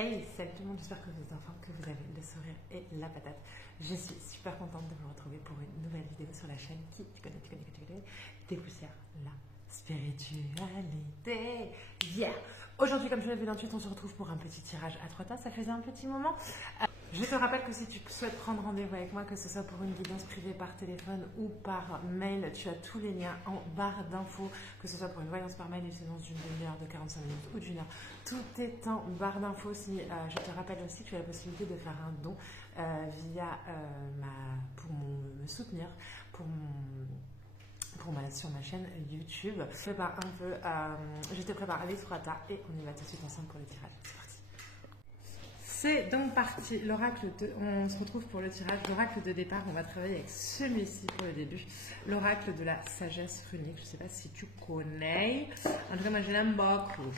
Hey, salut tout le monde, j'espère que vous êtes en forme, que vous avez le sourire et la patate. Je suis super contente de vous retrouver pour une nouvelle vidéo sur la chaîne qui, tu connais, dépoussière la spiritualité. Yeah! Aujourd'hui, comme je l'ai vu dans le titre, on se retrouve pour un petit tirage à 3 tasses, ça faisait un petit moment. Je te rappelle que si tu souhaites prendre rendez-vous avec moi, que ce soit pour une guidance privée par téléphone ou par mail, tu as tous les liens en barre d'infos, que ce soit pour une voyance par mail, une séance d'une demi-heure, de 45 minutes ou d'une heure. Tout est en barre d'infos. Si, je te rappelle aussi que tu as la possibilité de faire un don pour me soutenir, sur ma chaîne YouTube. Je te prépare les 3 tas et on y va tout de suite ensemble pour le tirage. C'est parti. C'est donc parti, on se retrouve pour le tirage, l'oracle de départ, on va travailler avec celui-ci pour le début, l'oracle de la sagesse runique, je ne sais pas si tu connais, en tout cas moi je l'aime beaucoup.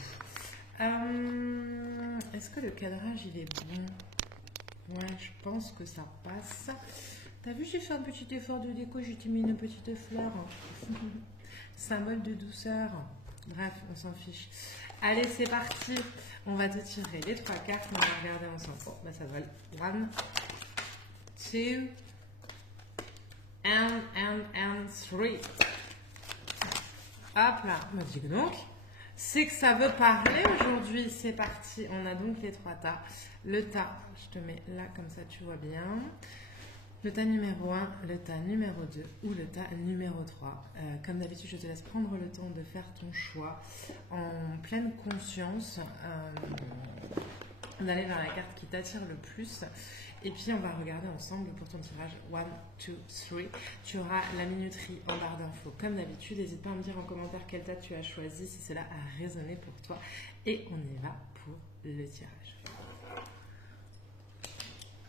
Est-ce que le cadrage il est bon? Ouais, je pense que ça passe. T'as vu, j'ai fait un petit effort de déco, j'ai mis une petite fleur, symbole de douceur. Bref, on s'en fiche. Allez, c'est parti. On va te tirer les 3 cartes. On va regarder ensemble. Bon, bah ça vole. 1, 2, and 3. Hop là. On dit donc. C'est que ça veut parler aujourd'hui. C'est parti. On a donc les 3 tas. Le tas, je te mets là comme ça, tu vois bien. Le tas numéro 1, le tas numéro 2 ou le tas numéro 3. Comme d'habitude, je te laisse prendre le temps de faire ton choix en pleine conscience, d'aller vers la carte qui t'attire le plus. Et puis, on va regarder ensemble pour ton tirage 1, 2, 3. Tu auras la minuterie en barre d'infos. Comme d'habitude, n'hésite pas à me dire en commentaire quel tas tu as choisi, si cela a résonné pour toi. Et on y va pour le tirage.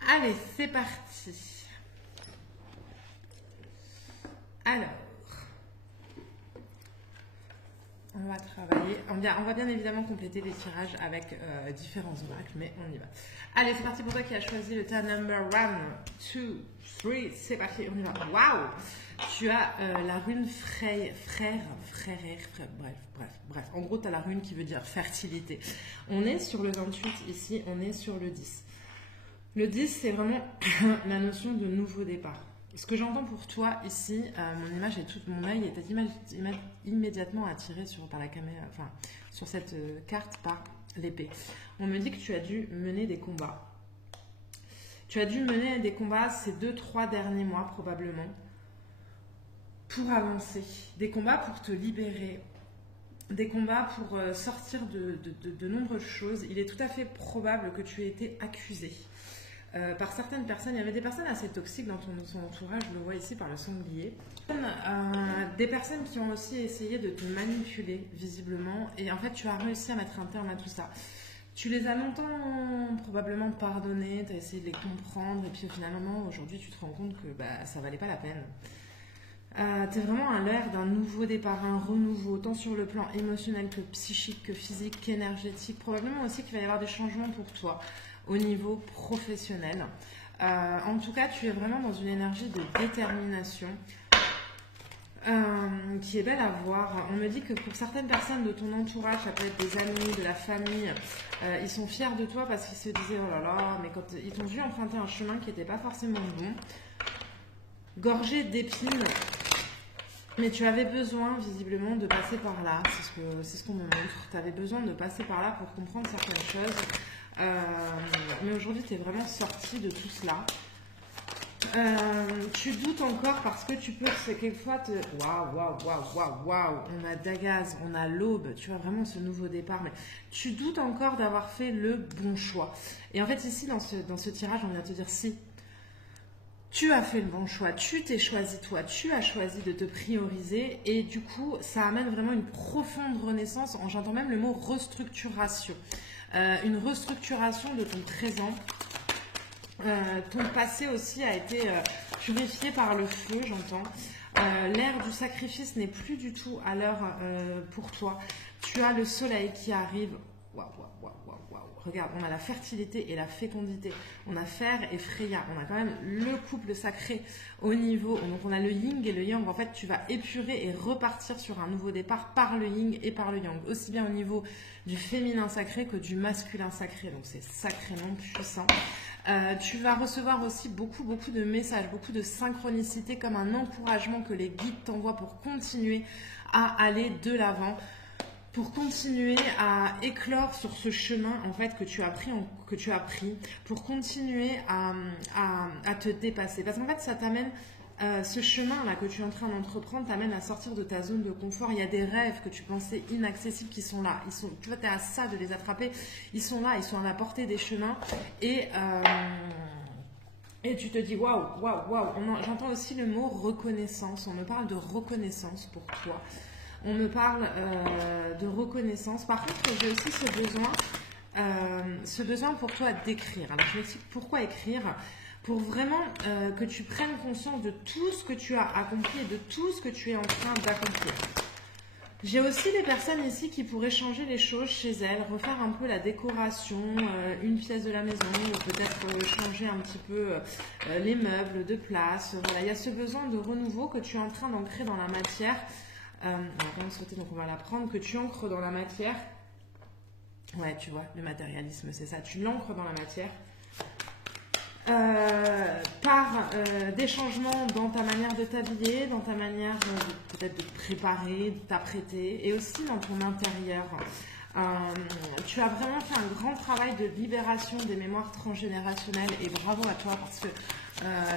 Allez, c'est parti. Alors, on va travailler, on va bien évidemment compléter les tirages avec différents oracles, mais on y va. Allez, c'est parti pour toi qui as choisi le tas number 1, 2, 3, c'est parti, on y va. Waouh! Tu as la rune frère, bref. En gros, tu as la rune qui veut dire fertilité. On est sur le 28 ici, on est sur le 10. Le 10, c'est vraiment la notion de nouveau départ. Ce que j'entends pour toi ici, mon image et tout mon œil était immédiatement attiré par la caméra, enfin sur cette carte par l'épée. On me dit que tu as dû mener des combats. Tu as dû mener des combats ces 2-3 derniers mois probablement pour avancer. Des combats pour te libérer. Des combats pour sortir de nombreuses choses. Il est tout à fait probable que tu aies été accusé. Par certaines personnes, il y avait des personnes assez toxiques dans ton entourage, je le vois ici par le sanglier. Des personnes qui ont aussi essayé de te manipuler visiblement et en fait tu as réussi à mettre un terme à tout ça. Tu les as longtemps probablement pardonnés, tu as essayé de les comprendre et puis finalement aujourd'hui tu te rends compte que ça valait pas la peine. Tu es vraiment à l'ère d'un nouveau départ, un renouveau, tant sur le plan émotionnel que psychique, que physique, qu'énergétique. Probablement aussi qu'il va y avoir des changements pour toi au niveau professionnel. En tout cas, tu es vraiment dans une énergie de détermination qui est belle à voir. On me dit que pour certaines personnes de ton entourage, ça peut être des amis, de la famille, ils sont fiers de toi parce qu'ils se disaient oh là là, mais quand ils t'ont vu emprunter un chemin qui n'était pas forcément bon, gorgé d'épines, mais tu avais besoin visiblement de passer par là, c'est ce qu'on me montre. Tu avais besoin de passer par là pour comprendre certaines choses. Mais aujourd'hui, tu es vraiment sorti de tout cela. Tu doutes encore parce que tu peux, c'est quelquefois te... Waouh, on a Dagaz, on a l'aube, tu as vraiment ce nouveau départ, mais tu doutes encore d'avoir fait le bon choix. Et en fait, ici, dans ce tirage, on vient te dire si tu as fait le bon choix, tu t'es choisi toi, tu as choisi de te prioriser et du coup, ça amène vraiment une profonde renaissance, j'entends même le mot restructuration. Une restructuration de ton présent. Ton passé aussi a été purifié par le feu, j'entends. L'ère du sacrifice n'est plus du tout à l'heure pour toi. Tu as le soleil qui arrive Regarde, on a la fertilité et la fécondité. On a Fer et Freya. On a quand même le couple sacré au niveau. Donc on a le yin et le yang. En fait, tu vas épurer et repartir sur un nouveau départ par le yin et par le yang. Aussi bien au niveau du féminin sacré que du masculin sacré. Donc c'est sacrément puissant. Tu vas recevoir aussi beaucoup de messages, beaucoup de synchronicité comme un encouragement que les guides t'envoient pour continuer à aller de l'avant, pour continuer à éclore sur ce chemin en fait que tu as pris, pour continuer à te dépasser. Parce qu'en fait, ça t'amène, ce chemin-là que tu es en train d'entreprendre t'amène à sortir de ta zone de confort. Il y a des rêves que tu pensais inaccessibles qui sont là. Tu vois, tu es à ça de les attraper. Ils sont là, ils sont à la portée des chemins. Et tu te dis waouh. J'entends aussi le mot reconnaissance. On me parle de reconnaissance pour toi. On me parle de reconnaissance. Par contre, j'ai aussi ce besoin pour toi d'écrire. Alors, je m'explique pourquoi écrire. Pour vraiment que tu prennes conscience de tout ce que tu as accompli et de tout ce que tu es en train d'accomplir. J'ai aussi des personnes ici qui pourraient changer les choses chez elles, refaire un peu la décoration, une pièce de la maison, ou peut-être changer un petit peu les meubles de place. Voilà, il y a ce besoin de renouveau que tu es en train d'ancrer dans la matière. On va quand même sauter, donc on va la prendre, que tu ancres dans la matière. Ouais, tu vois, le matérialisme, c'est ça. Tu l'ancres dans la matière. Par des changements dans ta manière de t'habiller, dans ta manière peut-être de te préparer, de t'apprêter, et aussi dans ton intérieur. Tu as vraiment fait un grand travail de libération des mémoires transgénérationnelles, et bravo à toi parce que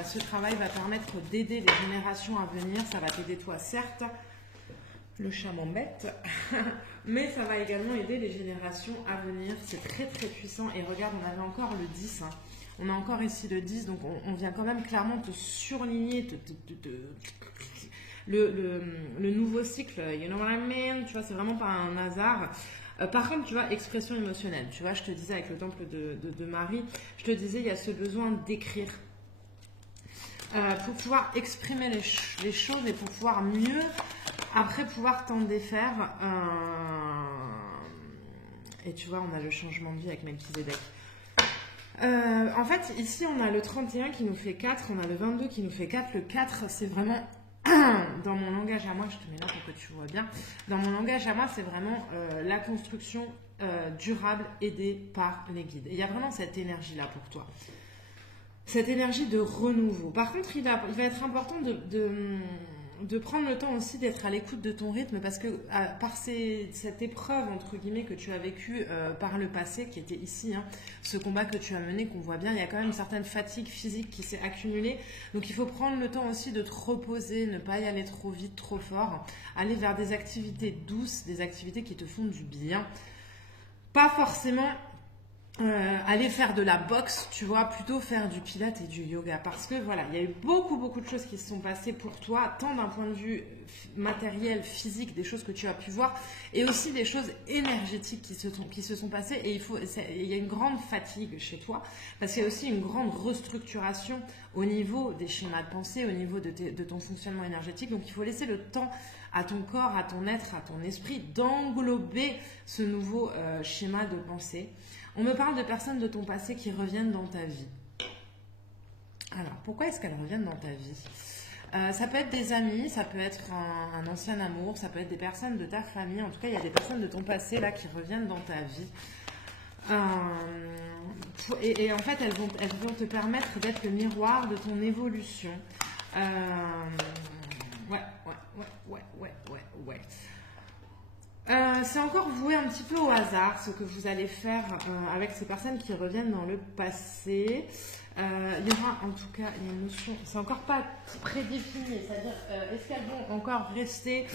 ce travail va permettre d'aider les générations à venir. Ça va t'aider toi, certes. Le chat m'embête, mais ça va également aider les générations à venir. C'est très puissant. Et regarde, on avait encore le 10. Hein. On a encore ici le 10, donc on vient quand même clairement te surligner le nouveau cycle. You know what I mean? Tu vois, c'est vraiment pas un hasard. Par contre, tu vois, expression émotionnelle. Tu vois, je te disais avec le temple de Marie, je te disais, il y a ce besoin d'écrire. Pour pouvoir exprimer les choses et pour pouvoir mieux, après pouvoir t'en défaire. Et tu vois, on a le changement de vie avec Melchizedek. En fait, ici, on a le 31 qui nous fait 4, on a le 22 qui nous fait 4. Le 4, c'est vraiment, dans mon langage à moi, je te mets là pour que tu vois bien, dans mon langage à moi, c'est vraiment la construction durable aidée par les guides. Et il y a vraiment cette énergie-là pour toi. Cette énergie de renouveau. Par contre, il va être important de prendre le temps aussi d'être à l'écoute de ton rythme parce que par cette épreuve, entre guillemets, que tu as vécue par le passé, qui était ici, hein, ce combat que tu as mené, qu'on voit bien, il y a quand même une certaine fatigue physique qui s'est accumulée. Donc, il faut prendre le temps aussi de te reposer, ne pas y aller trop vite, trop fort, aller vers des activités douces, des activités qui te font du bien. Pas forcément... aller faire de la boxe, tu vois, plutôt faire du pilates et du yoga parce que voilà, il y a eu beaucoup de choses qui se sont passées pour toi, tant d'un point de vue matériel, physique, des choses que tu as pu voir et aussi des choses énergétiques qui se sont passées et il y a une grande fatigue chez toi parce qu'il y a aussi une grande restructuration au niveau des schémas de pensée, au niveau de ton fonctionnement énergétique, donc il faut laisser le temps à ton corps, à ton être, à ton esprit d'englober ce nouveau schéma de pensée. On me parle de personnes de ton passé qui reviennent dans ta vie. Alors, pourquoi est-ce qu'elles reviennent dans ta vie? Ça peut être des amis, ça peut être un ancien amour, ça peut être des personnes de ta famille. En tout cas, il y a des personnes de ton passé là qui reviennent dans ta vie. Et en fait, elles vont te permettre d'être le miroir de ton évolution. Ouais. C'est encore voué un petit peu au hasard ce que vous allez faire avec ces personnes qui reviennent dans le passé. Il y aura en tout cas une notion, c'est encore pas prédéfini, c'est-à-dire est-ce qu'elles vont encore rester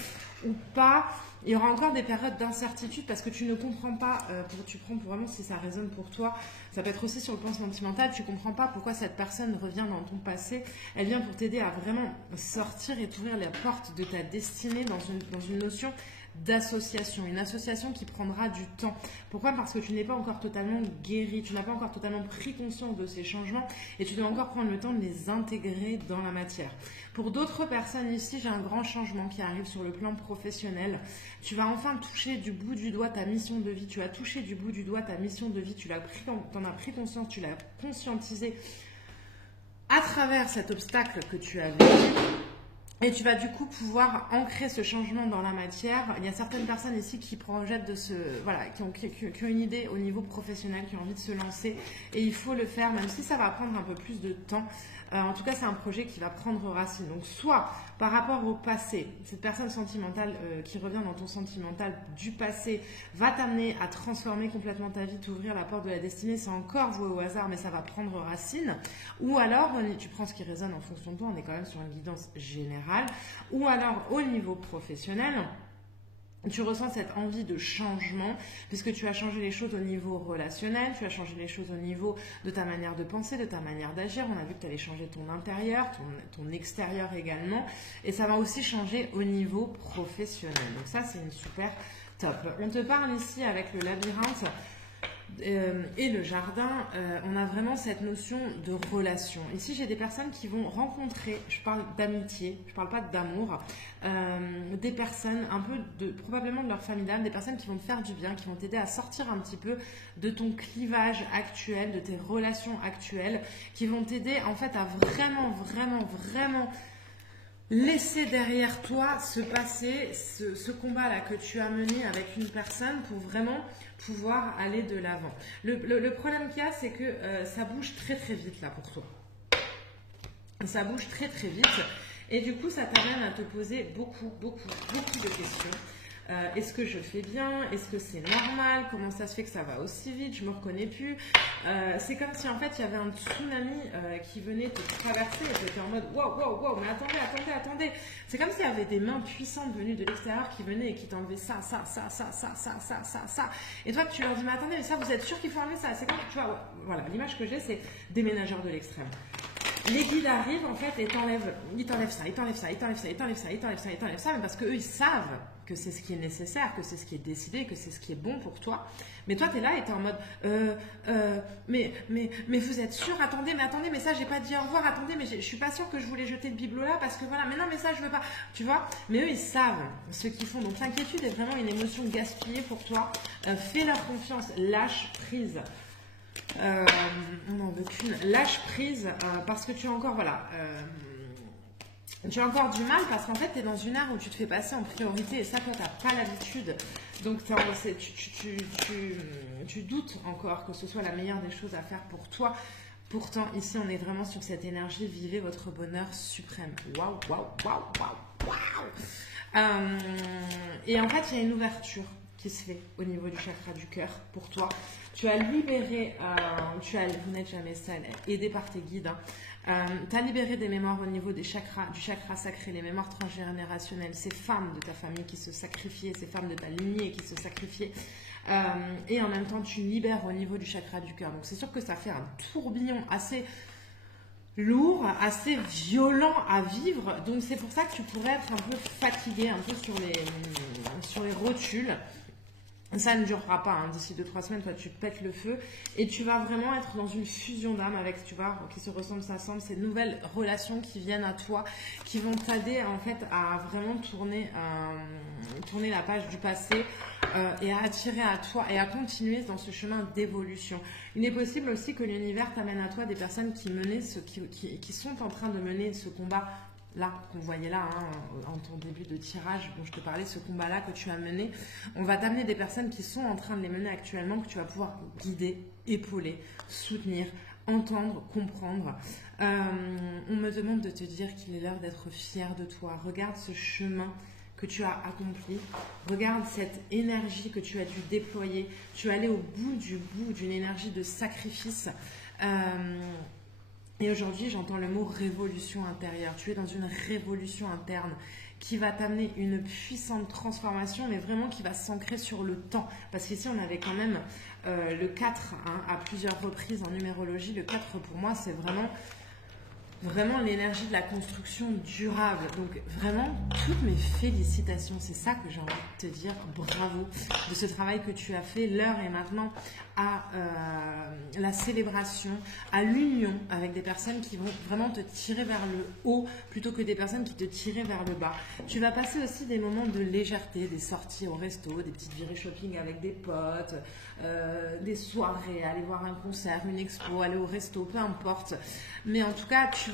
ou pas. Il y aura encore des périodes d'incertitude parce que tu ne comprends pas, tu prends pour vraiment si ça résonne pour toi, ça peut être aussi sur le plan sentimental, tu ne comprends pas pourquoi cette personne revient dans ton passé, elle vient pour t'aider à vraiment sortir et t'ouvrir la porte de ta destinée dans une notion d'association, une association qui prendra du temps. Pourquoi? Parce que tu n'es pas encore totalement guéri, tu n'as pas encore totalement pris conscience de ces changements et tu dois encore prendre le temps de les intégrer dans la matière. Pour d'autres personnes ici, j'ai un grand changement qui arrive sur le plan professionnel. Tu vas enfin toucher du bout du doigt ta mission de vie. Tu as touché du bout du doigt ta mission de vie. Tu en as pris conscience, tu l'as conscientisé à travers cet obstacle que tu as vécu. Et tu vas du coup pouvoir ancrer ce changement dans la matière. Il y a certaines personnes ici qui projettent qui ont une idée au niveau professionnel, qui ont envie de se lancer. Et il faut le faire, même si ça va prendre un peu plus de temps. En tout cas, c'est un projet qui va prendre racine. Donc, soit par rapport au passé, cette personne sentimentale qui revient dans ton sentimental du passé va t'amener à transformer complètement ta vie, t'ouvrir la porte de la destinée. C'est encore voué au hasard, mais ça va prendre racine. Ou alors, tu prends ce qui résonne en fonction de toi. On est quand même sur une guidance générale. Ou alors, au niveau professionnel, tu ressens cette envie de changement puisque tu as changé les choses au niveau relationnel, tu as changé les choses au niveau de ta manière de penser, de ta manière d'agir. On a vu que tu allais changer ton intérieur, ton extérieur également. Et ça va aussi changer au niveau professionnel. Donc ça, c'est une super top. On te parle ici avec le labyrinthe et le jardin, on a vraiment cette notion de relation. Ici, j'ai des personnes qui vont rencontrer, je parle d'amitié, je ne parle pas d'amour, des personnes un peu probablement de leur famille d'âme, des personnes qui vont te faire du bien, qui vont t'aider à sortir un petit peu de ton clivage actuel, de tes relations actuelles, qui vont t'aider en fait à vraiment laisser derrière toi ce passé, ce combat-là que tu as mené avec une personne pour vraiment pouvoir aller de l'avant. Le problème qu'il y a, c'est que ça bouge très vite là pour toi. Ça bouge très vite et du coup, ça t'amène à te poser beaucoup de questions. Est-ce que je fais bien? Est-ce que c'est normal? Comment ça se fait que ça va aussi vite? Je me reconnais plus. C'est comme si en fait il y avait un tsunami qui venait te traverser et tu étais en mode wow, mais attendez. C'est comme s'il y avait des mains puissantes venues de l'extérieur qui venaient et qui t'enlevaient ça. Et toi tu leur dis mais attendez, mais ça vous êtes sûr qu'il faut enlever ça? C'est comme, tu vois, ouais, voilà, l'image que j'ai c'est déménageur de l'extrême. Les guides arrivent en fait et ils t'enlèvent ça, mais parce qu'eux ils savent que c'est ce qui est nécessaire, que c'est ce qui est décidé, que c'est ce qui est bon pour toi. Mais toi tu es là et tu es en mode mais vous êtes sûr? Attendez, mais ça j'ai pas dit au revoir, attendez, mais je suis pas sûre que je voulais jeter le bibelot là parce que voilà, mais non, mais ça je veux pas, tu vois. Mais eux ils savent ce qu'ils font, donc l'inquiétude est vraiment une émotion gaspillée pour toi. Fais-leur confiance, lâche prise. On n'en veut qu'une. Lâche prise parce que tu as encore, tu as encore du mal parce qu'en fait, tu es dans une ère où tu te fais passer en priorité et ça, toi, tu n'as pas l'habitude. Donc, tu doutes encore que ce soit la meilleure des choses à faire pour toi. Pourtant, ici, on est vraiment sur cette énergie. Vivez votre bonheur suprême. Waouh. Et en fait, il y a une ouverture qui se fait au niveau du chakra du cœur pour toi. Tu as libéré, vous n'êtes jamais seul, aidé par tes guides. Tu as libéré des mémoires au niveau du chakra sacré, les mémoires transgénérationnelles, ces femmes de ta famille qui se sacrifiaient, ces femmes de ta lignée qui se sacrifiaient. Et en même temps, tu libères au niveau du chakra du cœur. Donc, c'est sûr que ça fait un tourbillon assez lourd, assez violent à vivre. Donc, c'est pour ça que tu pourrais être un peu fatigué, un peu sur les rotules. Ça ne durera pas, hein. D'ici 2-3 semaines, toi tu pètes le feu et tu vas vraiment être dans une fusion d'âme avec, tu vois, qui se ressemblent, s'assemblent, ces nouvelles relations qui viennent à toi, qui vont t'aider en fait à vraiment tourner la page du passé et à attirer à toi et à continuer dans ce chemin d'évolution. Il est possible aussi que l'univers t'amène à toi des personnes qui sont en train de mener ce combat là, qu'on voyait là, hein, en ton début de tirage, dont je te parlais, ce combat-là que tu as mené. On va t'amener des personnes qui sont en train de les mener actuellement, que tu vas pouvoir guider, épauler, soutenir, entendre, comprendre. On me demande de te dire qu'il est l'heure d'être fier de toi. Regarde ce chemin que tu as accompli. Regarde cette énergie que tu as dû déployer. Tu es allé au bout d'une énergie de sacrifice. Et aujourd'hui, j'entends le mot révolution intérieure. Tu es dans une révolution interne qui va t'amener une puissante transformation, mais vraiment qui va s'ancrer sur le temps. Parce qu'ici, on avait quand même le 4 hein, à plusieurs reprises en numérologie. Le 4, pour moi, c'est vraiment vraiment l'énergie de la construction durable. Donc vraiment, toutes mes félicitations. C'est ça que j'ai envie de te dire. Bravo de ce travail que tu as fait. L'heure est maintenant à la célébration, à l'union avec des personnes qui vont vraiment te tirer vers le haut plutôt que des personnes qui te tirent vers le bas. Tu vas passer aussi des moments de légèreté, des sorties au resto, des petites virées shopping avec des potes, des soirées, aller voir un concert, une expo, aller au resto, peu importe. Mais en tout cas, tu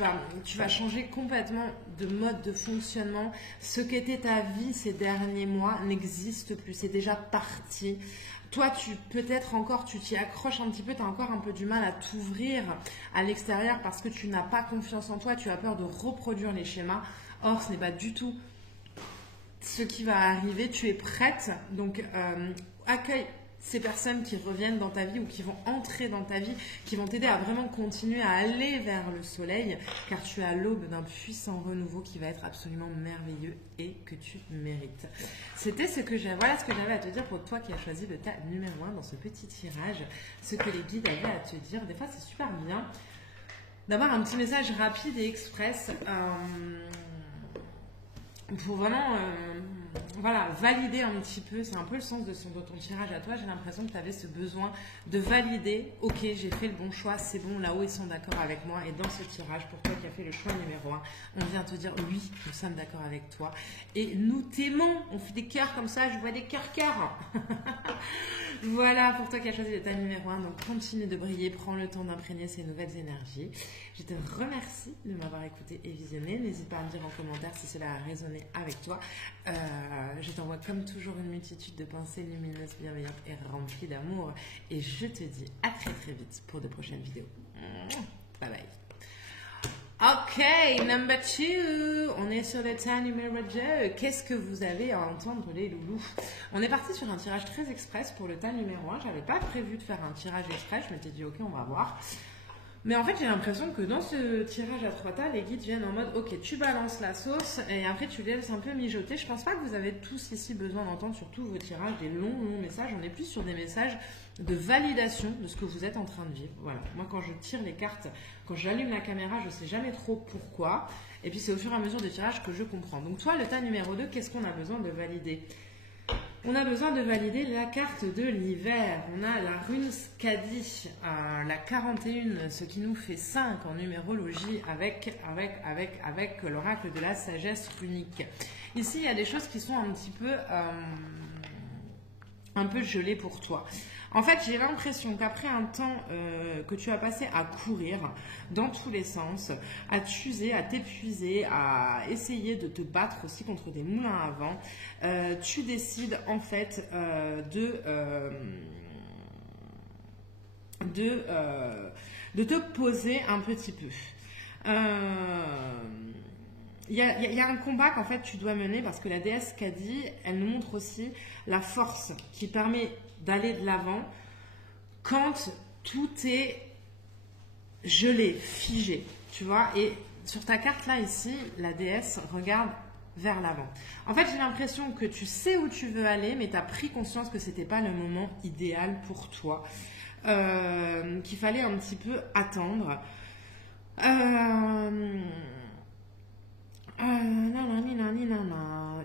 vas changer complètement de mode de fonctionnement. Ce qu'était ta vie ces derniers mois n'existe plus, c'est déjà parti. Toi, peut-être encore, tu t'y accroches un petit peu, tu as encore un peu du mal à t'ouvrir à l'extérieur parce que tu n'as pas confiance en toi, tu as peur de reproduire les schémas. Or, ce n'est pas du tout ce qui va arriver. Tu es prête, donc accueille ces personnes qui reviennent dans ta vie ou qui vont entrer dans ta vie, qui vont t'aider à vraiment continuer à aller vers le soleil, car tu es à l'aube d'un puissant renouveau qui va être absolument merveilleux et que tu mérites. C'était voilà ce que j'avais à te dire pour toi qui as choisi le tas numéro 1 dans ce petit tirage, ce que les guides avaient à te dire. Des fois, c'est super bien d'avoir un petit message rapide et express pour vraiment voilà, valider un petit peu, c'est un peu le sens de ton tirage à toi. J'ai l'impression que tu avais ce besoin de valider, ok, j'ai fait le bon choix, c'est bon, là-haut ils sont d'accord avec moi. Et dans ce tirage, pour toi qui as fait le choix numéro 1, on vient te dire oui, nous sommes d'accord avec toi et nous t'aimons. On fait des cœurs comme ça, je vois des cœurs. Voilà, pour toi qui as choisi l'état numéro 1, donc continue de briller, prends le temps d'imprégner ces nouvelles énergies. Je te remercie de m'avoir écouté et visionné. N'hésite pas à me dire en commentaire si cela a résonné avec toi. Je t'envoie comme toujours une multitude de pensées lumineuses, bienveillantes et remplies d'amour. Et je te dis à très très vite pour de prochaines vidéos. Bye bye. Ok, number 2, on est sur le tas numéro 2. Qu'est-ce que vous avez à entendre les loulous? On est parti sur un tirage très express pour le tas numéro 1. J'avais pas prévu de faire un tirage express, je m'étais dit ok, on va voir. Mais en fait, j'ai l'impression que dans ce tirage à 3 tas, les guides viennent en mode ok, tu balances la sauce et après tu laisses un peu mijoter. Je pense pas que vous avez tous ici besoin d'entendre sur tous vos tirages des longs messages. On est plus sur des messages de validation de ce que vous êtes en train de vivre. Voilà. Moi, quand je tire les cartes, quand j'allume la caméra, je sais jamais trop pourquoi. Et puis, c'est au fur et à mesure des tirages que je comprends. Donc, toi, le tas numéro 2, qu'est-ce qu'on a besoin de valider? On a besoin de valider la carte de l'hiver. On a la rune Skadi, la 41, ce qui nous fait 5 en numérologie avec l'oracle de la sagesse runique. Ici, il y a des choses qui sont un peu gelées pour toi. En fait, j'ai l'impression qu'après un temps que tu as passé à courir dans tous les sens, à t'user, à t'épuiser, à essayer de te battre aussi contre des moulins à vent, tu décides en fait de te poser un petit peu. Il y a un combat qu'en fait tu dois mener parce que la déesse Skadi, elle nous montre aussi la force qui permet d'aller de l'avant quand tout est gelé, figé, tu vois. Et sur ta carte là ici, la déesse regarde vers l'avant. En fait, j'ai l'impression que tu sais où tu veux aller, mais tu as pris conscience que c'était pas le moment idéal pour toi, qu'il fallait un petit peu attendre.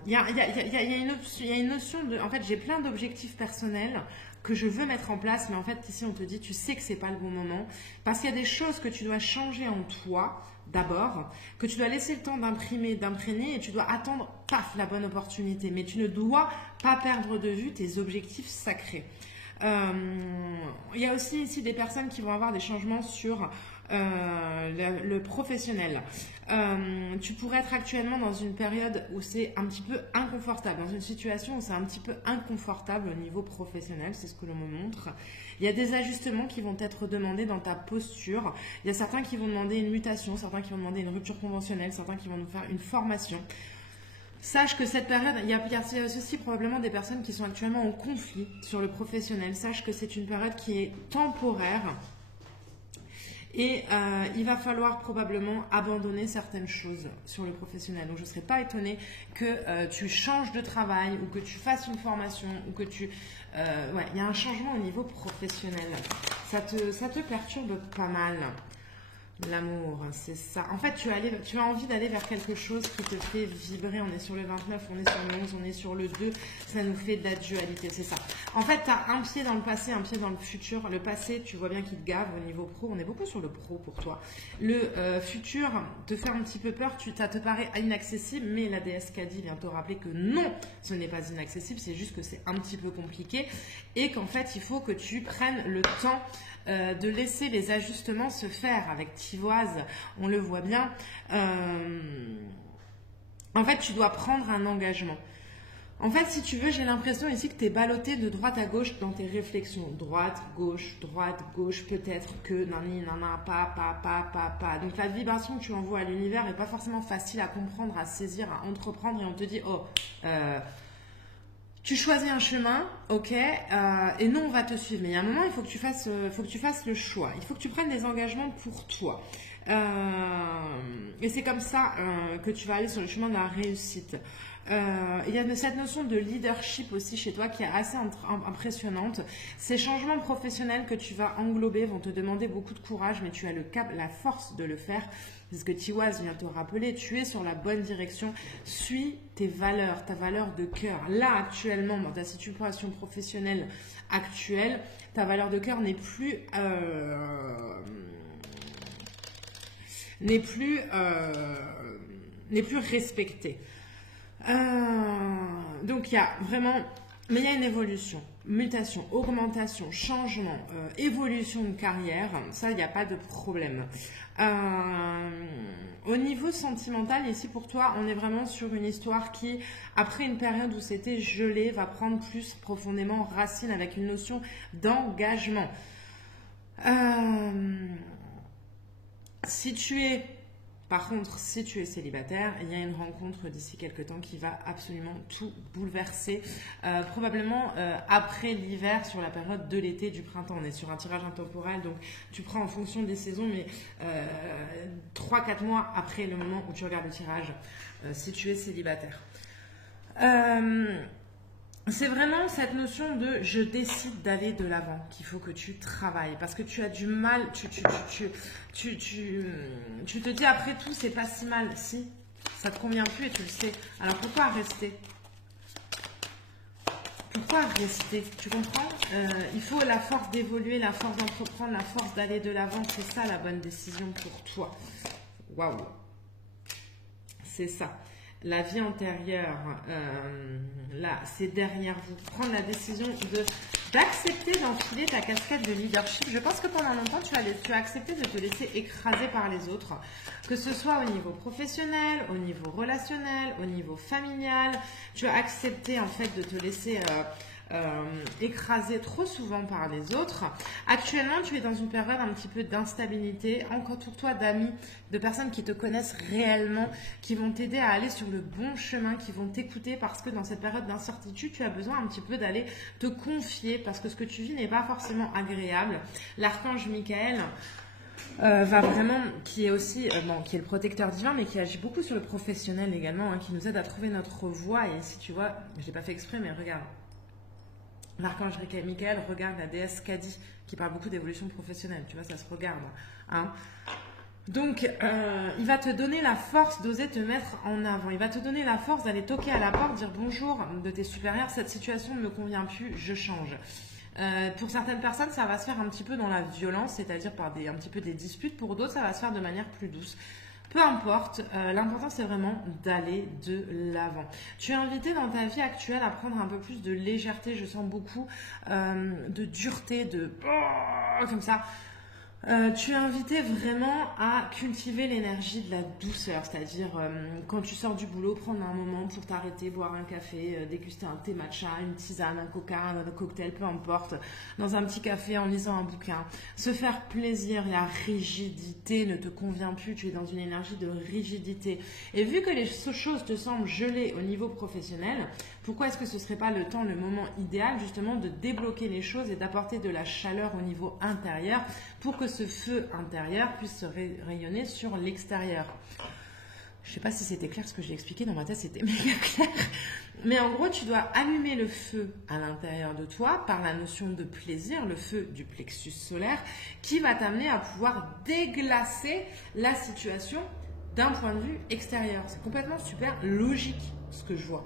Il y a une notion de... En fait, j'ai plein d'objectifs personnels que je veux mettre en place, mais en fait, ici, on te dit, tu sais que c'est pas le bon moment, parce qu'il y a des choses que tu dois changer en toi, d'abord, que tu dois laisser le temps d'imprégner, et tu dois attendre, paf, la bonne opportunité. Mais tu ne dois pas perdre de vue tes objectifs sacrés. Il y a aussi ici des personnes qui vont avoir des changements sur le professionnel. Tu pourrais être actuellement dans une période où c'est un petit peu inconfortable, dans une situation où c'est un petit peu inconfortable au niveau professionnel, c'est ce que l'on me montre. Il y a des ajustements qui vont être demandés dans ta posture. Il y a certains qui vont demander une mutation, certains qui vont demander une rupture conventionnelle, certains qui vont nous faire une formation. Sache que cette période, il y a aussi probablement des personnes qui sont actuellement en conflit sur le professionnel. Sache que c'est une période qui est temporaire. Et il va falloir probablement abandonner certaines choses sur le professionnel. Donc je ne serais pas étonnée que tu changes de travail ou que tu fasses une formation ou que tu... ouais, il y a un changement au niveau professionnel. Ça te perturbe pas mal. L'amour, c'est ça. En fait, tu as envie d'aller vers quelque chose qui te fait vibrer. On est sur le 29, on est sur le 11, on est sur le 2. Ça nous fait de la dualité, c'est ça. En fait, tu as un pied dans le passé, un pied dans le futur. Le passé, tu vois bien qu'il te gave au niveau pro. On est beaucoup sur le pro pour toi. Le futur te fait un petit peu peur. Ça te paraît inaccessible, mais la déesse Kadi vient te rappeler que non, ce n'est pas inaccessible. C'est juste que c'est un petit peu compliqué et qu'en fait, il faut que tu prennes le temps de laisser les ajustements se faire. Avec Tivoise, on le voit bien. En fait, tu dois prendre un engagement. En fait, si tu veux, j'ai l'impression ici que tu es ballotté de droite à gauche dans tes réflexions. Droite, gauche, peut-être que nani, nana, pas. Donc la vibration que tu envoies à l'univers n'est pas forcément facile à comprendre, à saisir, à entreprendre et on te dit, oh, tu choisis un chemin, ok, et nous on va te suivre. Mais il y a un moment, il faut que tu fasses le choix. Il faut que tu prennes des engagements pour toi. Et c'est comme ça que tu vas aller sur le chemin de la réussite. Il y a cette notion de leadership aussi chez toi qui est assez impressionnante. Ces changements professionnels que tu vas englober vont te demander beaucoup de courage, mais tu as la force de le faire. C'est ce que Tiwaz vient te rappeler. Tu es sur la bonne direction. Suis tes valeurs, ta valeur de cœur. Là, actuellement, dans ta situation professionnelle actuelle, ta valeur de cœur n'est plus respectée. Donc il y a vraiment, mais il y a une évolution, mutation, augmentation, changement, évolution de carrière, ça il n'y a pas de problème. Au niveau sentimental, ici pour toi, on est vraiment sur une histoire qui, après une période où c'était gelé, va prendre plus profondément racine avec une notion d'engagement. Par contre, si tu es célibataire, il y a une rencontre d'ici quelques temps qui va absolument tout bouleverser. Probablement après l'hiver, sur la période de l'été, du printemps. On est sur un tirage intemporel, donc tu prends en fonction des saisons, mais 3-4 mois après le moment où tu regardes le tirage, si tu es célibataire. C'est vraiment cette notion de je décide d'aller de l'avant qu'il faut que tu travailles parce que tu as du mal, tu te dis après tout c'est pas si mal, si ça te convient plus et tu le sais, alors pourquoi rester? Pourquoi rester? Tu comprends? Il faut la force d'évoluer, la force d'entreprendre, la force d'aller de l'avant, c'est ça la bonne décision pour toi. Waouh, c'est ça. La vie antérieure, là, c'est derrière vous. Prendre la décision d'accepter d'enfiler ta casquette de leadership. Je pense que pendant longtemps, tu as accepté de te laisser écraser par les autres, que ce soit au niveau professionnel, au niveau relationnel, au niveau familial. Tu as accepté en fait de te laisser écrasé trop souvent par les autres. Actuellement, tu es dans une période un petit peu d'instabilité. Entoure-toi d'amis, de personnes qui te connaissent réellement, qui vont t'aider à aller sur le bon chemin, qui vont t'écouter parce que dans cette période d'incertitude, tu as besoin un petit peu d'aller te confier parce que ce que tu vis n'est pas forcément agréable. L'archange Michael va vraiment, qui est aussi, qui est le protecteur divin, mais qui agit beaucoup sur le professionnel également, hein, qui nous aide à trouver notre voie. Et si tu vois, je l'ai pas fait exprès, mais regarde. L'archange Michael regarde la déesse Kadi qui parle beaucoup d'évolution professionnelle, tu vois, ça se regarde. Hein. Donc, il va te donner la force d'oser te mettre en avant. Il va te donner la force d'aller toquer à la porte, dire bonjour de tes supérieurs, cette situation ne me convient plus, je change. Pour certaines personnes, ça va se faire un petit peu dans la violence, c'est-à-dire par un petit peu des disputes. Pour d'autres, ça va se faire de manière plus douce. Peu importe, l'important c'est vraiment d'aller de l'avant. Tu es invité dans ta vie actuelle à prendre un peu plus de légèreté, je sens beaucoup de dureté, comme ça. Tu es invité vraiment à cultiver l'énergie de la douceur, c'est-à-dire quand tu sors du boulot, prendre un moment pour t'arrêter, boire un café, déguster un thé matcha, une tisane, un coca, un cocktail, peu importe, dans un petit café en lisant un bouquin. Se faire plaisir, la rigidité ne te convient plus, tu es dans une énergie de rigidité. Et vu que les choses te semblent gelées au niveau professionnel, pourquoi est-ce que ce ne serait pas le temps, le moment idéal justement de débloquer les choses et d'apporter de la chaleur au niveau intérieur pour que ce feu intérieur puisse se rayonner sur l'extérieur. Je ne sais pas si c'était clair ce que j'ai expliqué, dans ma tête c'était méga clair. Mais en gros, tu dois allumer le feu à l'intérieur de toi par la notion de plaisir, le feu du plexus solaire, qui va t'amener à pouvoir déglacer la situation d'un point de vue extérieur. C'est complètement super logique ce que je vois.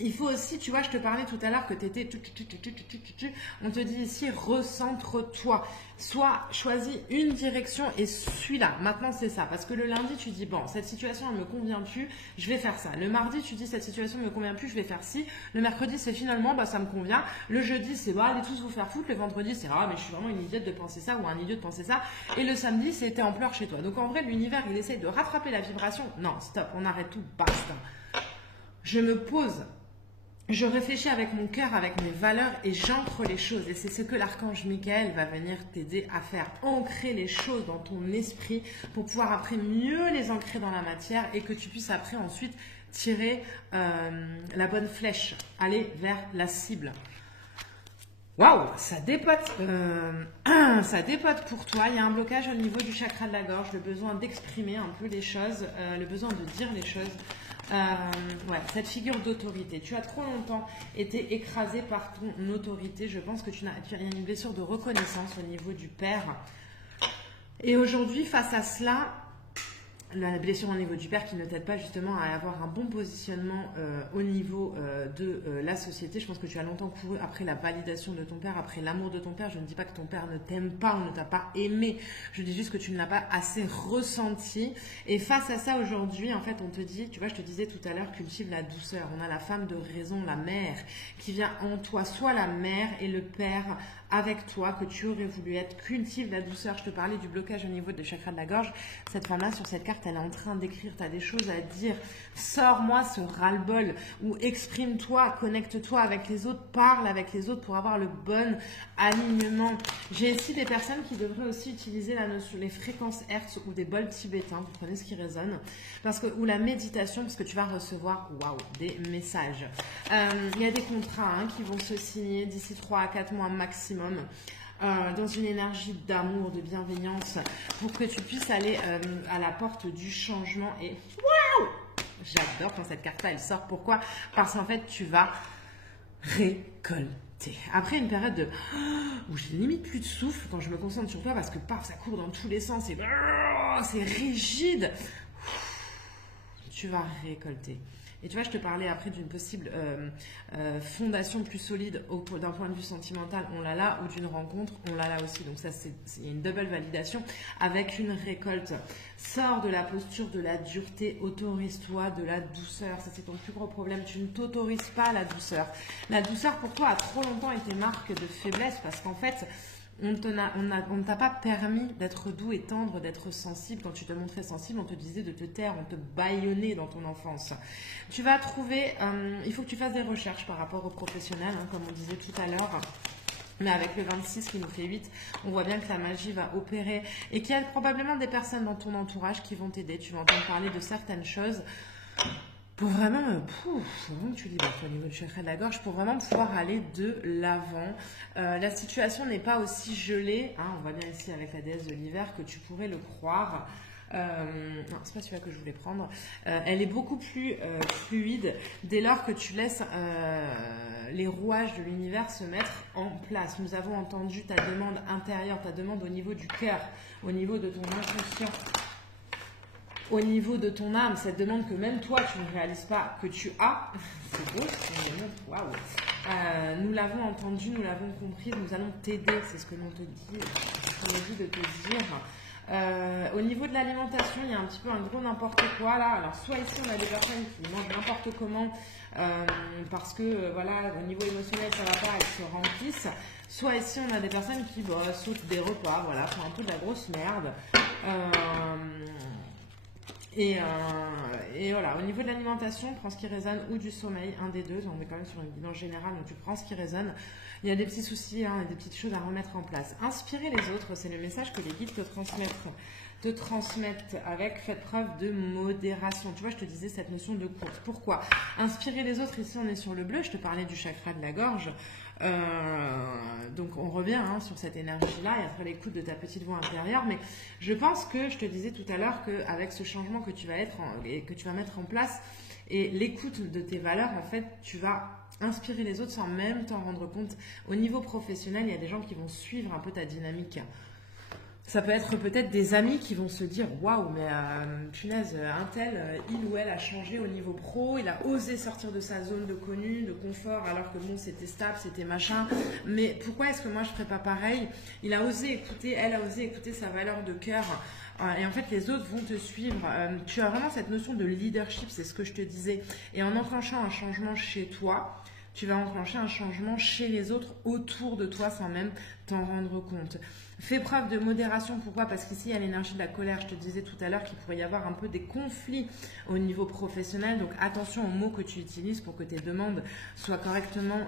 Il faut aussi, tu vois, je te parlais tout à l'heure que tu étais... On te dit ici, recentre-toi. Soit choisis une direction et suis-la. Maintenant, c'est ça. Parce que le lundi, tu dis, bon, cette situation, elle ne me convient plus, je vais faire ça. Le mardi, tu dis, cette situation ne me convient plus, je vais faire ci. Le mercredi, c'est finalement, bah, ça me convient. Le jeudi, c'est, bah, allez tous vous faire foutre. Le vendredi, c'est, ah, mais je suis vraiment une idiote de penser ça ou un idiot de penser ça. Et le samedi, c'était en pleurs chez toi. Donc, en vrai, l'univers, il essaye de rattraper la vibration. Non, stop, on arrête tout, basta. Je me pose. Je réfléchis avec mon cœur, avec mes valeurs et j'ancre les choses. Et c'est ce que l'archange Michael va venir t'aider à faire. Ancrer les choses dans ton esprit pour pouvoir après mieux les ancrer dans la matière et que tu puisses après ensuite tirer la bonne flèche, aller vers la cible. Waouh, ça dépote pour toi. Il y a un blocage au niveau du chakra de la gorge, le besoin d'exprimer un peu les choses, le besoin de dire les choses. Ouais, cette figure d'autorité. Tu as trop longtemps été écrasé par ton autorité. Je pense que tu as une blessure de reconnaissance au niveau du père. Et aujourd'hui, face à cela, la blessure au niveau du père qui ne t'aide pas justement à avoir un bon positionnement au niveau de la société. Je pense que tu as longtemps couru après la validation de ton père, après l'amour de ton père. Je ne dis pas que ton père ne t'aime pas ou ne t'a pas aimé. Je dis juste que tu ne l'as pas assez ressenti. Et face à ça aujourd'hui, en fait, on te dit, tu vois, je te disais tout à l'heure, cultive la douceur. On a la femme de raison, la mère, qui vient en toi, soit la mère et le père avec toi, que tu aurais voulu être. Cultive la douceur. Je te parlais du blocage au niveau du chakra de la gorge. Cette femme-là, sur cette carte, elle est en train d'écrire. Tu as des choses à dire. Sors-moi ce ras-le-bol. Ou exprime-toi, connecte-toi avec les autres, parle avec les autres pour avoir le bon alignement. J'ai ici des personnes qui devraient aussi utiliser la notion, les fréquences Hertz ou des bols tibétains. Vous prenez ce qui résonne. Ou la méditation, parce que tu vas recevoir, waouh, des messages. Il y a des contrats qui vont se signer d'ici 3 à 4 mois maximum. Dans une énergie d'amour, de bienveillance, pour que tu puisses aller à la porte du changement. Et waouh, j'adore quand cette carte-là, elle sort. Pourquoi? Parce qu'en fait, tu vas récolter. Après une période où j'ai limite plus de souffle quand je me concentre sur toi, parce que paf, ça court dans tous les sens et c'est rigide. Tu vas récolter. Et tu vois, je te parlais après d'une possible fondation plus solide d'un point de vue sentimental, on l'a là, ou d'une rencontre, on l'a là aussi. Donc ça, c'est une double validation avec une récolte. Sors de la posture de la dureté, autorise-toi de la douceur. Ça, c'est ton plus gros problème. Tu ne t'autorises pas la douceur. La douceur, pour toi, a trop longtemps été marque de faiblesse parce qu'en fait, on ne t'a pas permis d'être doux et tendre, d'être sensible. Quand tu te montrais sensible, on te disait de te taire, on te bâillonnait dans ton enfance. Tu vas trouver, il faut que tu fasses des recherches par rapport aux professionnels, comme on disait tout à l'heure. Mais avec le 26 qui nous fait 8, on voit bien que la magie va opérer et qu'il y a probablement des personnes dans ton entourage qui vont t'aider. Tu vas entendre parler de certaines choses. Pour vraiment, que tu libères au niveau du chakra de la gorge, pour vraiment pouvoir aller de l'avant. La situation n'est pas aussi gelée, on voit bien ici avec la déesse de l'hiver, que tu pourrais le croire. Non, c'est pas celui-là que je voulais prendre. Elle est beaucoup plus fluide dès lors que tu laisses les rouages de l'univers se mettre en place. Nous avons entendu ta demande intérieure, ta demande au niveau du cœur, au niveau de ton inconscient. Au niveau de ton âme, cette demande que même toi, tu ne réalises pas que tu as, c'est beau, waouh. Nous l'avons entendu, nous l'avons compris, nous allons t'aider, c'est ce que l'on te dit, on a dit de te dire. Au niveau de l'alimentation, il y a un petit peu un gros n'importe quoi là. Alors soit ici on a des personnes qui mangent n'importe comment parce que voilà, au niveau émotionnel ça va pas, elles se remplissent. Soit ici on a des personnes qui sautent des repas, voilà, font un peu de la grosse merde. Et voilà, au niveau de l'alimentation, prends ce qui résonne ou du sommeil, un des deux. On est quand même sur une guidance générale, donc tu prends ce qui résonne. Il y a des petits soucis, des petites choses à remettre en place. Inspirer les autres, c'est le message que les guides te transmettent. te transmettre avec, faites preuve de modération. Tu vois, je te disais cette notion de course. Pourquoi? Inspirer les autres, ici on est sur le bleu, je te parlais du chakra de la gorge. Donc on revient hein, sur cette énergie-là et après l'écoute de ta petite voix intérieure. Mais je pense que je te disais tout à l'heure qu'avec ce changement que tu vas mettre en place et l'écoute de tes valeurs, en fait, tu vas inspirer les autres sans même t'en rendre compte. Au niveau professionnel, il y a des gens qui vont suivre un peu ta dynamique. Ça peut être peut-être des amis qui vont se dire waouh, mais punaise, un tel, il ou elle a changé au niveau pro, il a osé sortir de sa zone de connu, de confort, alors que bon, c'était stable, c'était machin. Mais pourquoi est-ce que moi je ferais pas pareil? Il a osé écouter, elle a osé écouter sa valeur de cœur. Et en fait, les autres vont te suivre. Tu as vraiment cette notion de leadership, c'est ce que je te disais. Et en enclenchant un changement chez toi, tu vas enclencher un changement chez les autres autour de toi sans même t'en rendre compte. Fais preuve de modération, pourquoi? Parce qu'ici il y a l'énergie de la colère, je te disais tout à l'heure qu'il pourrait y avoir un peu des conflits au niveau professionnel, donc attention aux mots que tu utilises pour que tes demandes soient correctement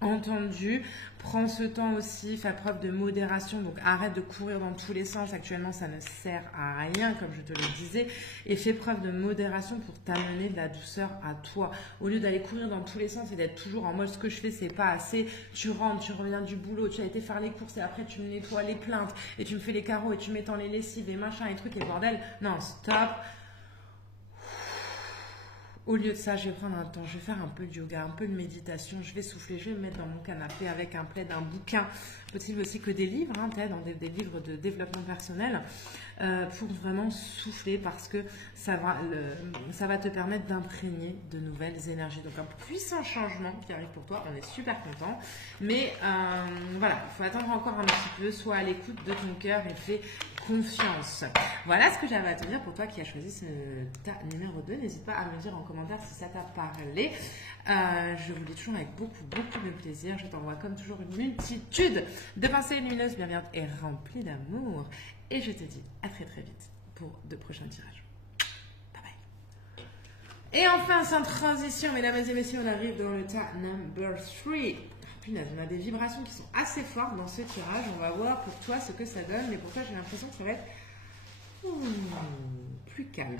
entendu. Prends ce temps aussi, fais preuve de modération, donc arrête de courir dans tous les sens, actuellement ça ne sert à rien comme je te le disais, et fais preuve de modération pour t'amener de la douceur à toi. Au lieu d'aller courir dans tous les sens et d'être toujours en mode ce que je fais c'est pas assez, tu rentres, tu reviens du boulot, tu as été faire les courses et après tu me nettoies les plaintes et tu me fais les carreaux et tu m'étends les lessives et machin et trucs et bordel. Non, stop. Au lieu de ça, je vais prendre un temps, je vais faire un peu de yoga, un peu de méditation, je vais souffler, je vais me mettre dans mon canapé avec un plaid, un bouquin, possible aussi que des livres, hein, dans des livres de développement personnel, pour vraiment souffler parce que ça va te permettre d'imprégner de nouvelles énergies. Donc un puissant changement qui arrive pour toi, on est super content. Mais voilà, il faut attendre encore un petit peu, sois à l'écoute de ton cœur et fais confiance. Voilà ce que j'avais à te dire pour toi qui as choisi ce ta numéro 2. N'hésite pas à me dire en commentaire si ça t'a parlé. Je vous dis toujours avec beaucoup de plaisir. Je t'envoie comme toujours une multitude de pensées lumineuses, bienveillantes et remplies d'amour. Et je te dis à très vite pour de prochains tirages. Bye bye. Et enfin, sans transition, mesdames et messieurs, on arrive dans le tas number 3. Punaise, on a des vibrations qui sont assez fortes dans ce tirage. On va voir pour toi ce que ça donne. Mais pour toi, j'ai l'impression que ça va être plus calme.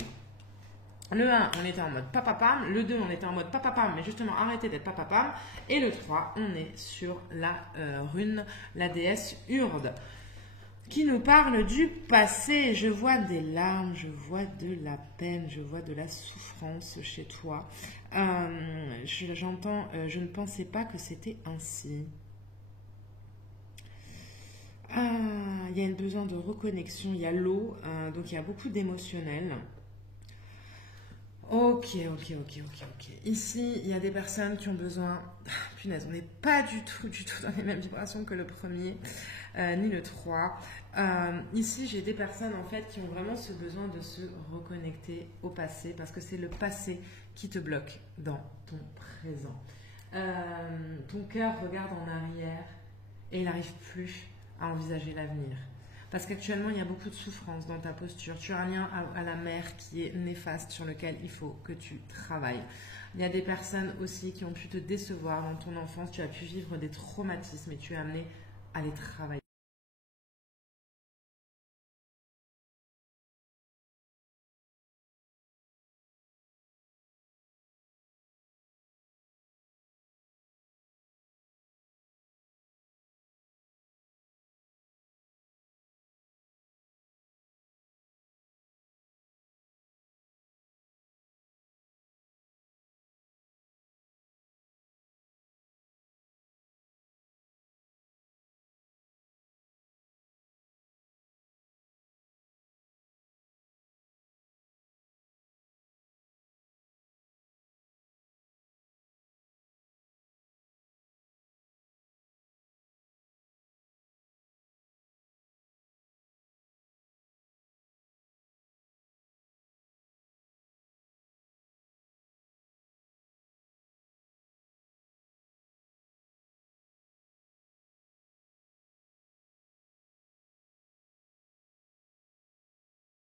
Le 1, on était en mode papapam. Le 2, on était en mode papapam, mais justement, arrêtez d'être papapam. Et le 3, on est sur la rune, la déesse Urde, qui nous parle du passé. Je vois des larmes, je vois de la peine, je vois de la souffrance chez toi. J'entends, je ne pensais pas que c'était ainsi. Il y a un besoin de reconnexion, il y a l'eau, donc il y a beaucoup d'émotionnel. Ok. Ici, il y a des personnes qui ont besoin... Punaise, on n'est pas du tout dans les mêmes vibrations que le premier, ni le 3. Ici, j'ai des personnes en fait qui ont vraiment ce besoin de se reconnecter au passé parce que c'est le passé qui te bloque dans ton présent. Ton cœur regarde en arrière et il n'arrive plus à envisager l'avenir. Parce qu'actuellement, il y a beaucoup de souffrance dans ta posture. Tu as un lien à la mère qui est néfaste sur lequel il faut que tu travailles. Il y a des personnes aussi qui ont pu te décevoir dans ton enfance. Tu as pu vivre des traumatismes et tu es amené à les travailler.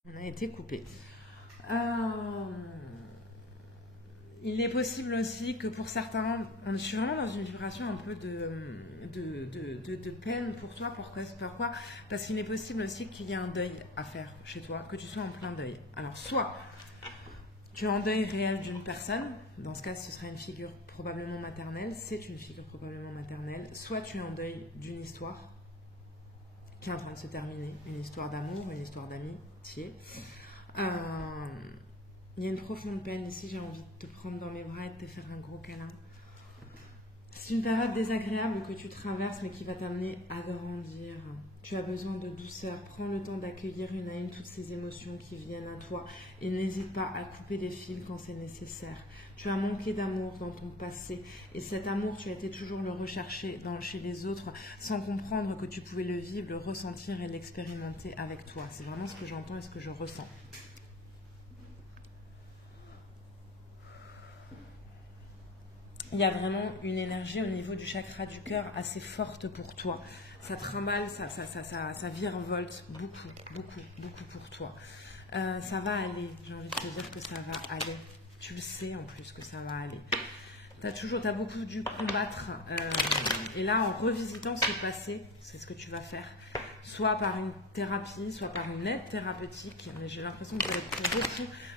On a été coupé. il est possible aussi que pour certains, je suis vraiment dans une vibration un peu de peine pour toi. Pourquoi? Parce qu'il est possible aussi qu'il y ait un deuil à faire chez toi, que tu sois en plein deuil. Alors, soit tu es en deuil réel d'une personne, dans ce cas, ce sera une figure probablement maternelle, c'est une figure probablement maternelle, soit tu es en deuil d'une histoire qui est en train de se terminer, une histoire d'amour, une histoire d'amitié. Il y a une profonde peine ici, j'ai envie de te prendre dans mes bras et de te faire un gros câlin. C'est une période désagréable que tu traverses mais qui va t'amener à grandir. Tu as besoin de douceur, prends le temps d'accueillir une à une toutes ces émotions qui viennent à toi et n'hésite pas à couper les fils quand c'est nécessaire. Tu as manqué d'amour dans ton passé et cet amour, tu as été toujours le rechercher chez les autres sans comprendre que tu pouvais le vivre, le ressentir et l'expérimenter avec toi. C'est vraiment ce que j'entends et ce que je ressens. Il y a vraiment une énergie au niveau du chakra du cœur assez forte pour toi. Ça trimballe, ça virevolte beaucoup pour toi. Ça va aller, j'ai envie de te dire que ça va aller. Tu le sais en plus que ça va aller. Tu as beaucoup dû combattre. Et là, en revisitant ce passé, c'est ce que tu vas faire. Soit par une thérapie, soit par une aide thérapeutique. Mais j'ai l'impression que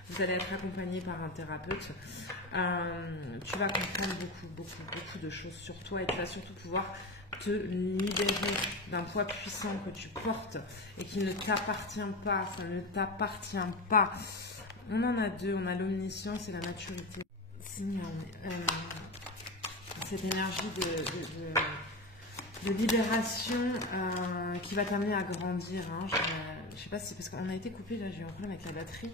vous allez être accompagné par un thérapeute. Tu vas comprendre beaucoup de choses sur toi et tu vas surtout pouvoir te libérer d'un poids puissant que tu portes et qui ne t'appartient pas. Ça ne t'appartient pas. On en a deux. On a l'omniscience et la maturité. Cette énergie de libération qui va t'amener à grandir. Hein. Je sais pas si c'est parce qu'on a été coupé, là j'ai eu un problème avec la batterie.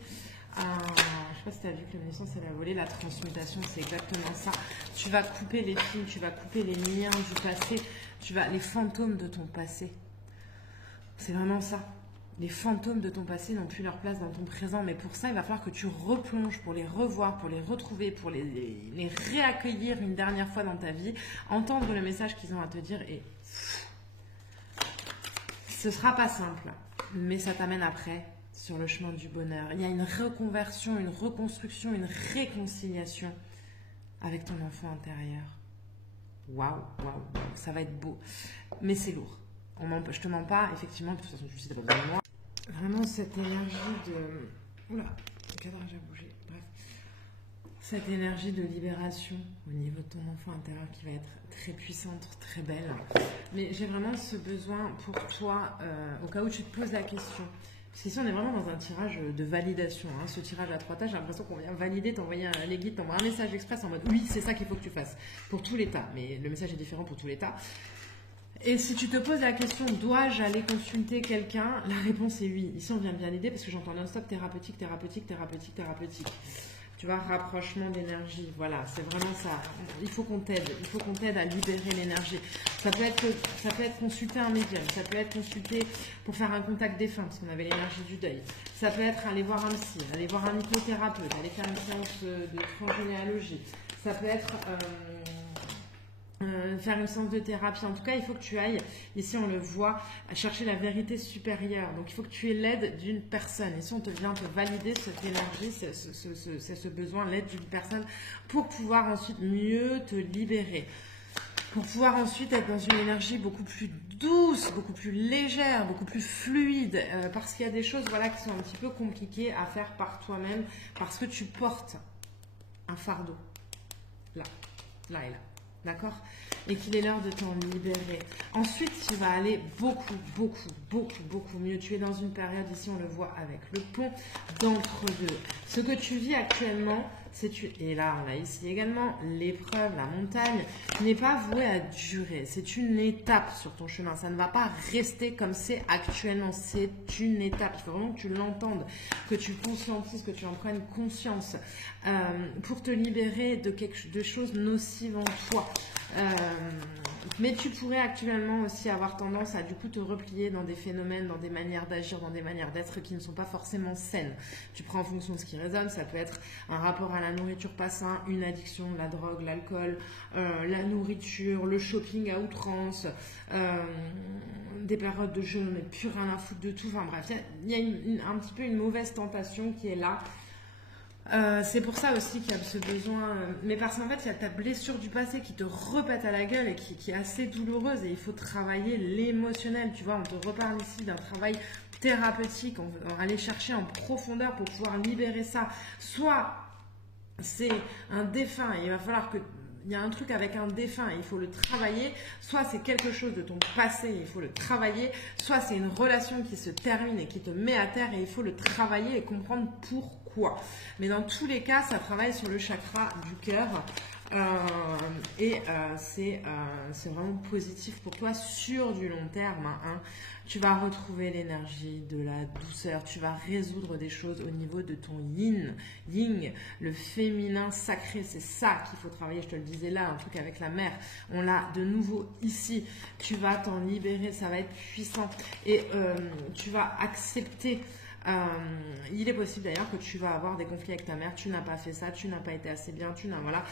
Je sais pas si tu as vu que l'omniscience elle a volé, la transmutation c'est exactement ça. Tu vas couper les fils, tu vas couper les liens du passé, les fantômes de ton passé. C'est vraiment ça. Les fantômes de ton passé n'ont plus leur place dans ton présent, mais pour ça, il va falloir que tu replonges pour les revoir, pour les retrouver, pour les réaccueillir une dernière fois dans ta vie, entendre le message qu'ils ont à te dire et ce sera pas simple, mais ça t'amène après sur le chemin du bonheur. Il y a une reconversion, une reconstruction, une réconciliation avec ton enfant intérieur. Waouh, ça va être beau, mais c'est lourd. Je te mens pas, effectivement, de toute façon, tu sais, t'as pas besoin de moi. Vraiment, cette énergie de... Oula, le cadrage a bougé, bref. Cette énergie de libération au niveau de ton enfant intérieur qui va être très puissante, très belle. Mais j'ai vraiment ce besoin pour toi, au cas où tu te poses la question. Parce qu'ici, on est vraiment dans un tirage de validation. Hein. Ce tirage à 3 tâches, j'ai l'impression qu'on vient valider, t'envoyer les guides, t'envoyer un message express en mode oui, c'est ça qu'il faut que tu fasses. Pour tout l'état. Mais le message est différent pour tout l'état. Et si tu te poses la question, dois-je aller consulter quelqu'un? La réponse est oui. Ici, on vient de valider parce que j'entends non-stop thérapeutique. Tu vois, rapprochement d'énergie. Voilà, c'est vraiment ça. Il faut qu'on t'aide. Il faut qu'on t'aide à libérer l'énergie. Ça peut être consulter un médium. Ça peut être consulter pour faire un contact défunt parce qu'on avait l'énergie du deuil. Ça peut être aller voir un psy, aller voir un hypnothérapeute, aller faire une séance de transgénéalogie. Ça peut être... faire une séance de thérapie. En tout cas, il faut que tu ailles, ici on le voit, à chercher la vérité supérieure. Donc il faut que tu aies l'aide d'une personne. Ici on te vient te valider cette énergie, c'est ce besoin, l'aide d'une personne pour pouvoir ensuite mieux te libérer. Pour pouvoir ensuite être dans une énergie beaucoup plus douce, beaucoup plus légère, beaucoup plus fluide. Parce qu'il y a des choses voilà, qui sont un petit peu compliquées à faire par toi-même parce que tu portes un fardeau. Là et là. D'accord? Et qu'il est l'heure de t'en libérer. Ensuite, tu vas aller beaucoup mieux. Tu es dans une période, ici on le voit avec le pont, d'entre-deux. Ce que tu vis actuellement, et là on a ici également l'épreuve, la montagne, n'est pas vouée à durer. C'est une étape sur ton chemin. Ça ne va pas rester comme c'est actuellement. C'est une étape. Il faut vraiment que tu l'entendes, que tu conscientises, que tu en prennes conscience pour te libérer de choses nocives en toi. Mais tu pourrais actuellement aussi avoir tendance à du coup te replier dans des phénomènes, dans des manières d'agir, dans des manières d'être qui ne sont pas forcément saines. Tu prends en fonction de ce qui résonne, ça peut être un rapport à la nourriture pas sain, une addiction, la drogue, l'alcool, la nourriture, le shopping à outrance, des périodes de jeûne, mais plus rien à foutre de tout. Enfin bref, il y a un petit peu une mauvaise tentation qui est là. C'est pour ça aussi qu'il y a ce besoin, mais parce qu'en fait il y a ta blessure du passé qui te repète à la gueule et qui est assez douloureuse et il faut travailler l'émotionnel, tu vois, on te reparle ici d'un travail thérapeutique, on va aller chercher en profondeur pour pouvoir libérer ça, soit c'est un défunt, il va falloir que il y a un truc avec un défunt, il faut le travailler, soit c'est quelque chose de ton passé, il faut le travailler, soit c'est une relation qui se termine et qui te met à terre et il faut le travailler et comprendre pourquoi. Mais dans tous les cas, ça travaille sur le chakra du cœur c'est vraiment positif pour toi sur du long terme. Hein. Tu vas retrouver l'énergie de la douceur, tu vas résoudre des choses au niveau de ton yin, le féminin sacré, c'est ça qu'il faut travailler, je te le disais là, un truc avec la mer, on l'a de nouveau ici, tu vas t'en libérer, ça va être puissant et tu vas accepter. Il est possible d'ailleurs que tu vas avoir des conflits avec ta mère, tu n'as pas fait ça, tu n'as pas été assez bien, voilà.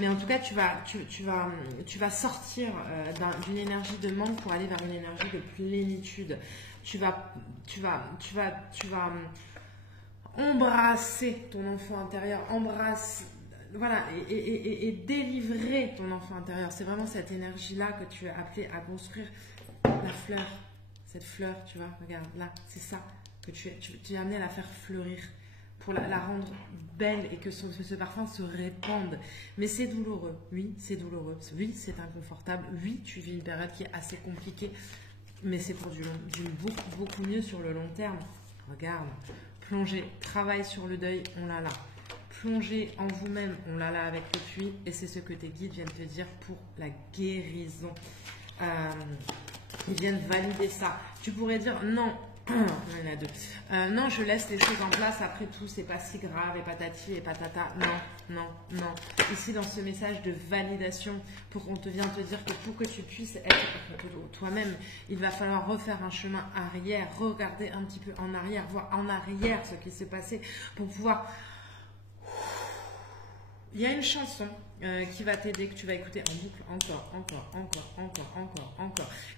Mais en tout cas, tu vas sortir d'une énergie de manque pour aller vers une énergie de plénitude. Tu vas embrasser ton enfant intérieur, voilà, et délivrer ton enfant intérieur. C'est vraiment cette énergie-là que tu es appelé à construire. La fleur, cette fleur, tu vois, regarde là, c'est ça. Que tu es amené à la faire fleurir pour la rendre belle et que ce parfum se répande. Mais c'est douloureux, oui, c'est douloureux, oui, c'est inconfortable, oui, tu vis une période qui est assez compliquée, mais c'est pour du beaucoup mieux sur le long terme. Regarde, plongez, travail sur le deuil, on l'a là. Plongez en vous-même, on l'a là avec le puits, et c'est ce que tes guides viennent te dire pour la guérison. Ils viennent valider ça. Tu pourrais dire non. Il y en a deux. Non, je laisse les choses en place. Après tout, c'est pas si grave et patati et patata. Non. Ici, dans ce message de validation, on te vient te dire que pour que tu puisses être toi-même, il va falloir refaire un chemin arrière, regarder un petit peu en arrière, voir en arrière ce qui s'est passé pour pouvoir. Il y a une chanson qui va t'aider, que tu vas écouter en boucle encore,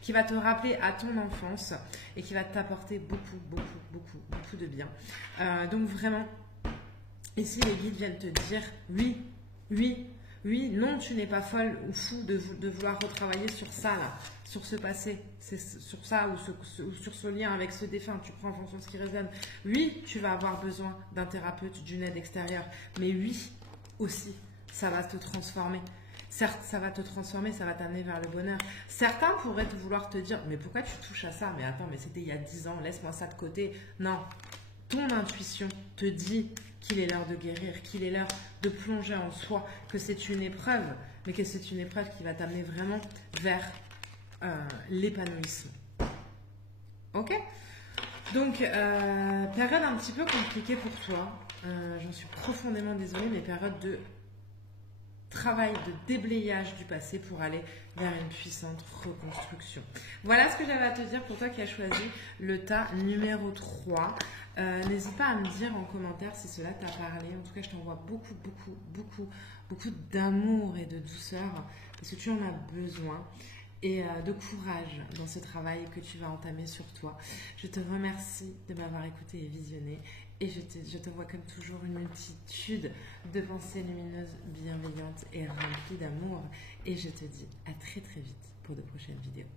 qui va te rappeler à ton enfance et qui va t'apporter beaucoup de bien. Donc vraiment, ici les guides viennent te dire oui, non, tu n'es pas folle ou fou de vouloir retravailler sur ça là, sur ce passé, c'est sur ça ou sur ce lien avec ce défunt, tu prends en fonction de ce qui résonne. Oui, tu vas avoir besoin d'un thérapeute, d'une aide extérieure, mais oui, aussi, ça va te transformer. Certes, ça va te transformer, ça va t'amener vers le bonheur. Certains pourraient vouloir te dire, mais pourquoi tu touches à ça? Mais attends, mais c'était il y a 10 ans, laisse-moi ça de côté. Non, ton intuition te dit qu'il est l'heure de guérir, qu'il est l'heure de plonger en soi, que c'est une épreuve, mais que c'est une épreuve qui va t'amener vraiment vers l'épanouissement. Ok? Donc, période un petit peu compliquée pour toi. J'en suis profondément désolée, mais période de travail de déblayage du passé pour aller vers une puissante reconstruction. Voilà ce que j'avais à te dire pour toi qui as choisi le tas numéro 3. N'hésite pas à me dire en commentaire si cela t'a parlé. En tout cas, je t'envoie beaucoup d'amour et de douceur parce que tu en as besoin. Et de courage dans ce travail que tu vas entamer sur toi. Je te remercie de m'avoir écouté et visionné. Et je te vois comme toujours une multitude de pensées lumineuses, bienveillantes et remplies d'amour. Et je te dis à très vite pour de prochaines vidéos.